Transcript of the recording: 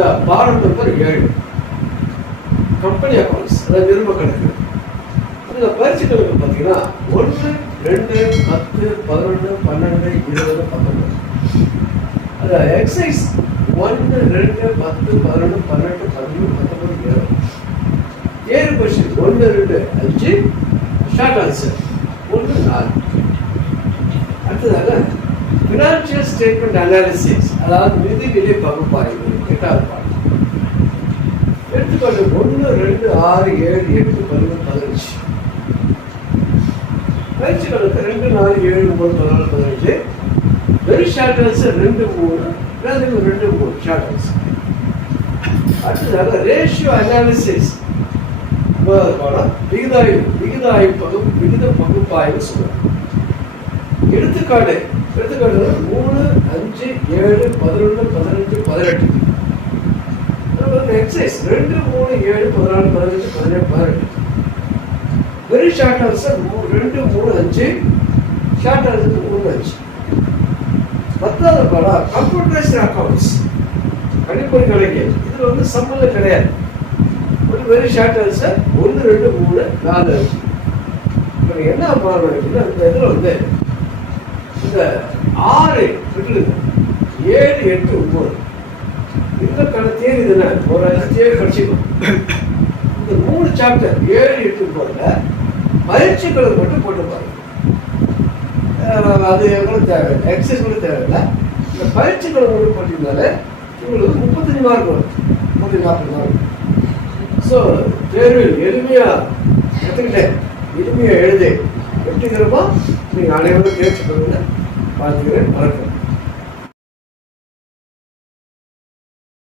அந்த பாடம் number 7 company accounts, அதாவது நிறுவன கணக்கு. இந்த பயிற்சி கணக்கு பார்த்தீங்கன்னா 1, 2, 10, 11, 12, 20, 19. அது எக்ஸசைஸ் 1, 2, 10, 11, 12, 13, 19, 20. 7 question 1, 2, 5 short answer 1, 4. அடுத்ததாக ஃபினான்ஷியல் ஸ்டேட்மெண்ட் அனாலிசிஸ், அதாவது நிதிநிலை பகுப்பாய்வு 8வது பாடம். எடுத்துக்காட்டு 1, 2, 6, 7, 8, 11, 15. பயிற்சி கணக்கு 2, 4, 7, 9, 14, 15. Very short answer 2, 3, 2, 3 short answer. அடுத்ததாக ரேஷியோ அனாலிசிஸ் பாடம் விகித பகுப்பாய்வு சொல்லுவாங்க. எடுத்துக்காட்டு 3, 5, 7, 11, 15, 18. Exercise 2, 3, 7, 14, 15, 17, 18. Very short answer 2, 3, 5 short answer 3, 5. 10வது பாடம் கம்ப்யூட்டரைஸ்ட் அக்கௌண்ட்ஸ், கணிப்பொறி கணக்கியல். இது சம்பள கிடையாது. ஒரு வெரி ஷார்ட் ஆன்சர் 1, 2, 3, 4, 5. இப்போ என்ன பண்ணணும் அப்படின்னா இந்த இதில் இந்த 6 விட்டுடுங்க, 7, 8, 9 இந்த தேதி இதுனா ஒரு தேதி படிச்சுக்கணும். இந்த 3 சாப்டர் 7, 8, 9 பயிற்சிகளை மட்டும் போட்டு பாருங்க. அது எவ்வளோ தேவை, எக்ஸசைஸ் கூட தேவையில்லை. இந்த பயிற்சிகளை மட்டும் போட்டிருந்தாலே உங்களுக்கு 35 மார்க் வரும், 40 மார்க். ஸோ தேர்வில் எளிமையாக கற்றுக்கிட்டேன், எளிமையாக எழுது வெற்றிகரமாக நீங்கள் அனைவரும் தேர்ச்சி பெறுவதை பார்த்துக்கிறேன். வணக்கம்.